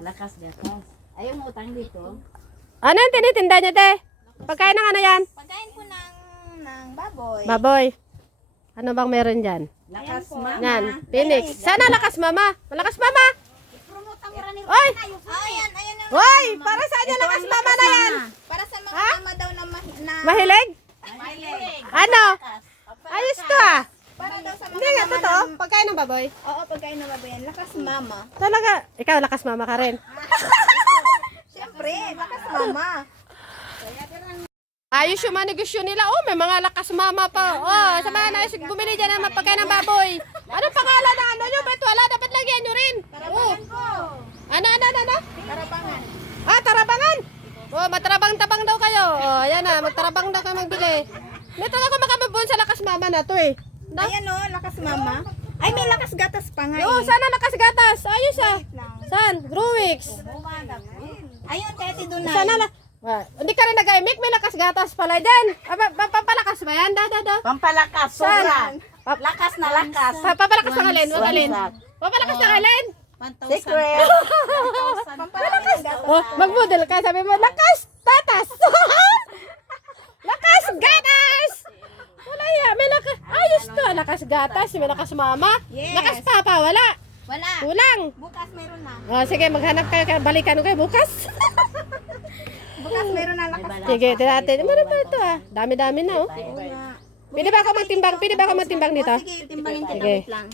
Lakas gatas. Ayaw mo utang dito. Ano yung tinitinda niya, te? Pagkain ng ano yan? Pagkain po ng baboy. Baboy. Ano bang meron dyan? Lakas mama. Yan, Phoenix. Sana lakas mama. Malakas mama. Oy! Ayan, ayan yung Hoy! Para saan yung lakas mama na yan? para sa mga ama daw na, Mahilig? Ano? Ayos to ah. para daw sa mga Hindi nga, totoo. Pagkain ng baboy. Oo, pagkain ng baboy yan. Lakas mama. Talaga. Ikaw, lakas mama ka rin. Siyempre, lakas mama. Ayos yung mga negosyo nila. Oh, may mga lakas mama pa. Oh, sa mga nais bumili dyan ng mapagkain ng baboy. Anong pangalan na ano nyo? Ba't wala? Dapat lagyan nyo rin. Oh. Ano? Tarabangan. Ah, tarabangan. Oh, matarabang-tabang daw kayo. Oh, ayan na. Magtarabang daw kayo magbili. May talaga makababon sa lakas mama na to eh. Na? Ayan o, lakas mama. Ay, may lakas gatas pa nga Oh, eh. sana lakas gatas. Ayos ah. Lang. San? Growix. Ayun, tete doon na. Sana la. Hindi ka rin nag-imik. May lakas gatas pala dyan. Pampalakas ba yan? Da. Pampalakas. Saan? Sobra. Lakas na lakas. Papalakas ng alin? Wag alin? Papalakas ng alin? Secret. Pampalakas gatas. Oh, mag-model ka. Sabi mo, lakas tatas. Lakas gatas. Wala ya. May lakas. Ayos to. Lakas gatas. May lakas mama. Yes. Lakas papa. Wala. Wala. Kulang. Bukas meron na. Oh, sige, maghanap kayo. Balikan ko kayo bukas. Bukas meron na lakas. Sige, tinatin. Ano ba ito ah? Dami-dami na oh. Oo nga. Pwede ba ako magtimbang? Pwede ba ako magtimbang dito? O, sige, timbangin kita. Sige. Wait lang.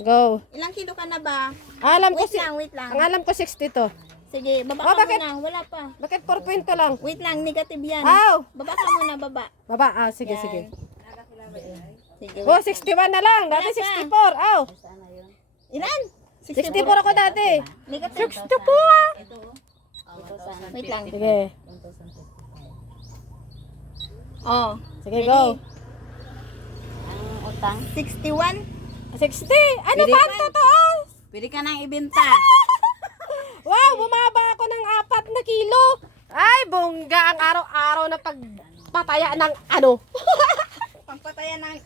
Go. Ilang kilo ka na ba? Alam ko Wait si... lang, wait lang. Ang alam ko 60 to. Sige, baba Oh, ka bakit? muna. Wala pa. Bakit 4 point to lang? Wait lang, negative yan. Aw! Baba ka muna, baba. Baba, sige, Yan. sige. Sige. Oh, 61 na lang. Dati 64. Aw! Ilan? 64 ako dati. Negative. 64 ah. Wait lang. Sige. Oh. Sige, go. Ang utang. 61. 60. Ano ba ang totoo? Pwede ka nang ibenta. Wow, bumaba ako ng 4 na kilo. Ay, bongga ang araw-araw na pagpataya ng ano. Pampatayan ng